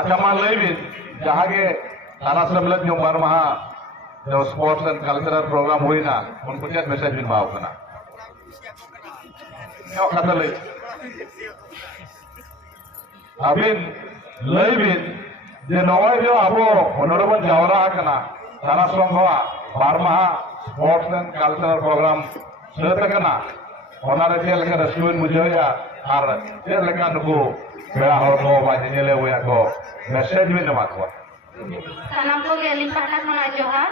अच्छा मा लैबिन जहाँ के थाना सम्मेलन जो बारमाहा जो स्पोर्ट्स एंड कल्चरल प्रोग्राम हुई ना उनको क्या मैसेज बिन बाव करना क्या कथा ले अबिन लैबिन जे नवाई जो अबो होनरेबल जावरा करना थाना संघवा बारमाहा sports and cultural programme set करना होना रे लेका रस्कुइन मुझे या आर जे लेका नुको बेड़ा हर को बाजे ले हुआ को मैसेज में जमा को सनम को गेलिंग पहला खना जोहार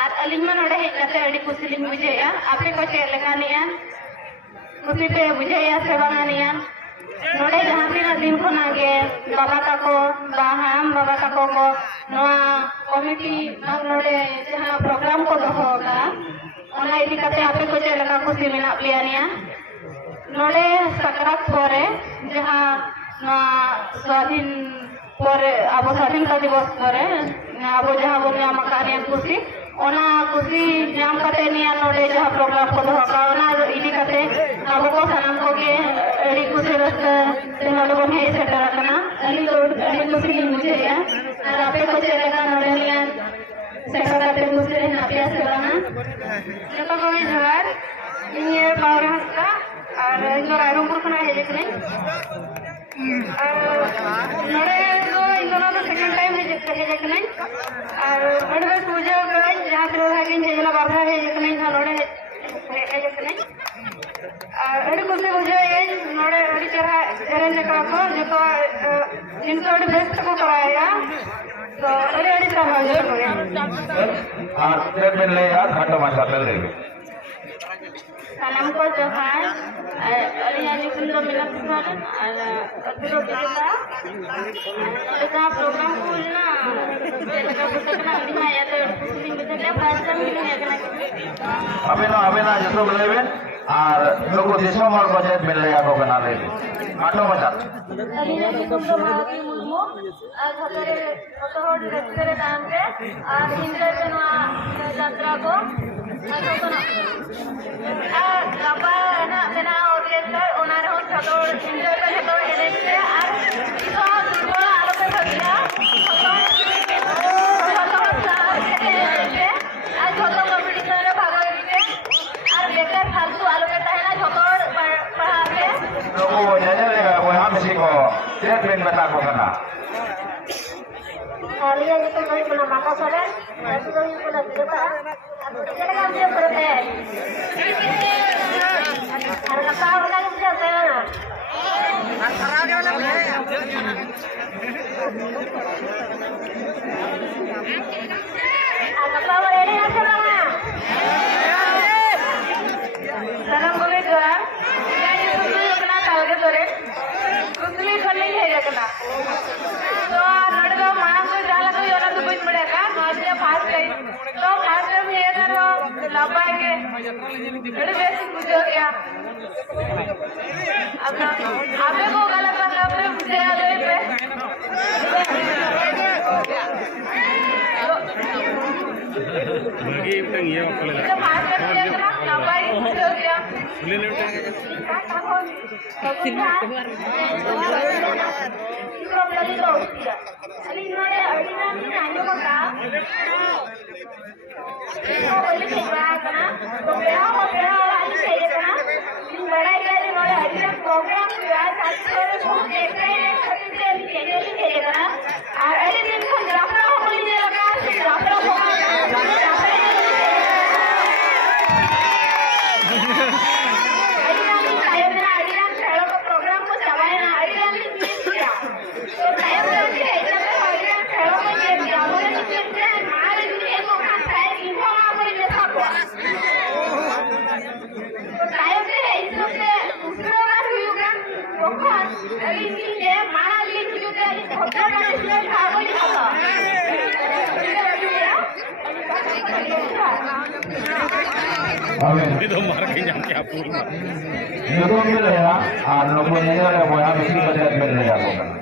आर अलिंग में नोडे हेज कते अडी कुसलिंग बुझे या आपे को चे लेका नियन कुसी पे बुझे या सेवाना नियन नोडे जहां पे दिन को नागे बाबा ताको बाहाम बाबा ताको को नोआ कमिटी नोडे जहां प्रोग्राम को दोहोगा ओना इदी कते आपे को चे लेका कुसी मिना लिया निया नोडे सकरात पोरे जहां स्वाधीन पोरे अब स्वाधीनता दिवस पोरे अब जहां बोल नाम कार्य खुशी ओना खुशी नाम कते निया नोडे जहां प्रोग्राम को दोका ओना इदी कते अब को सनम को के एडी खुशी रस्त ते नोडे बन हे सेटर करना अली खुशी मुझे या और आपे को चले का नोडे निया सेटर करते खुशी ना प्यास करना जतो को जवार ये पावर का और इन रायरंगपुर खना हेज कने और नोडे तो इन दोनों तो सेकंड टाइम हेज कने और बड़े पूजा करें जहां से भागिन जेला बाबा हेज कने नोडे हेज कने अड़ी कुछ बुझे नोड़े अड़ी चेहरा एरेंज को जो जिनको अड़ी बेस्ट को कराया तो अड़ी तरह हाँ स्टेटमेंट ले यार घंटों में चल रही सलाम को जोहार अलिया निकुल को मिला पुरान अतुरो बिरला का प्रोग्राम खुलना तेलगा पुस्तकना अलिमा या तो कुछ बिजले भाषा मिलने का अभी ना जैसे बोले और लोगों देशों में बजट मिल रहा है बना ले घंटों में चल अलिया निकुल को मारी मुल्मो आज हमारे फोटोहॉट रेस्टोरेंट नाम पे और इंटरजना यात्रा को अतोना लंबा ना मेरा ऑर्केस्ट्रा ओनर हो छतो एंजॉय करे तो एलेक्टे और इसो दुर्बल आलोक सदिया आज छतो कॉम्पिटिशन रे भाग लेते और बेकार फालतू आलोक है ना छतो पढ़ाते लोगों को जाने वो हम सीखो स्टेटमेंट बता को करना Alia itu kami pernah makan sore, itu kami pernah kita, kita kan dia berapa? Harga tahu kan kita sana. Harga tahu ini apa nama? Salam boleh jual. Ya itu tu yang kena tahu ke sore. Kusli khani है कना तो नडगा मानव को जाला को योना तो कुछ पड़ेगा नॉर्मली फास्ट गई तो फास्ट में ये करो लापा के बड़े बेसिक बुझ गया अब आपे को गलत लगा अपने मुझे आ गए पे बाकी तंग ये वाला तो फास्ट में ये करो लापा ही बुझ गया ले ले ಅಲ್ಲಿ ನೋಡಿ ಅಡಿನ ನಾನು ಕೊಟ್ಟ ಒಳ್ಳೆ ಸಿಗ್ತಾಕಣ ಬೇಡ ಅಲ್ಲಿ ಸೇರಿಕಣ ನಿಮ್ ಬಡ ಇಲ್ಲದೆ ನೋಡಿ ಅಡಿನ ಪ್ರೋಗ್ರಾಮ್ ಯಾರು ಸಾಕ್ಷಿ बहुत देखते हैं खरीदते हैं चैनल ಸೇರಿಕಣ ಆ ಅಡಿ दिन को ग्राफरा होली लगा ग्राफरा होगा ये तो मार के जाम क्या पूरी ये तो मिल रहा और लोगों ने ये वो हम इसी बजट मिल रहा है वो